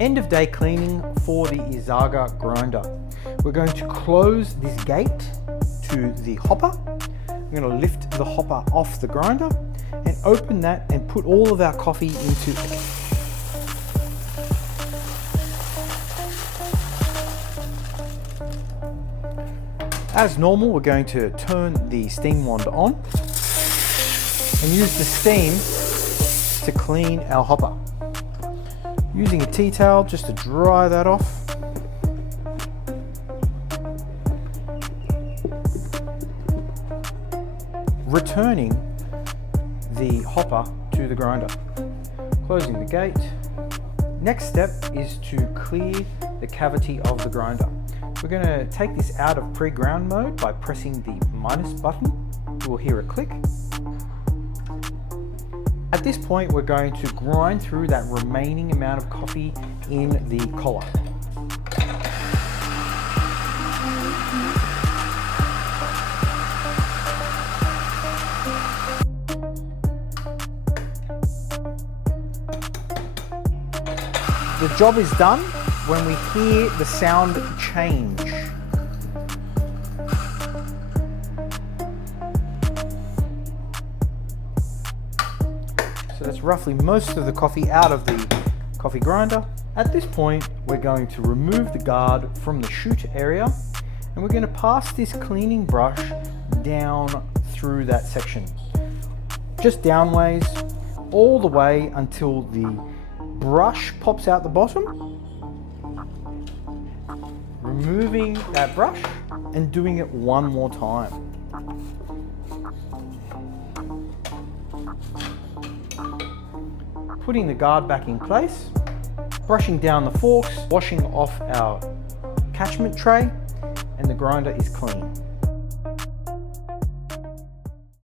End of day cleaning for the IZAGA grinder. We're going to close this gate to the hopper. I'm going to lift the hopper off the grinder and open that and put all of our coffee into it. As normal, we're going to turn the steam wand on and use the steam to clean our hopper. Using a tea towel just to dry that off. Returning the hopper to the grinder. Closing the gate. Next step is to clear the cavity of the grinder. We're going to take this out of pre-ground mode by pressing the minus button. You will hear a click. At this point, we're going to grind through that remaining amount of coffee in the collar. The job is done when we hear the sound change. So that's roughly most of the coffee out of the coffee grinder. At this point, we're going to remove the guard from the chute area and we're going to pass this cleaning brush down through that section. Just downways, all the way until the brush pops out the bottom. Removing that brush and doing it one more time. Putting the guard back in place, brushing down the forks, washing off our catchment tray, and the grinder is clean.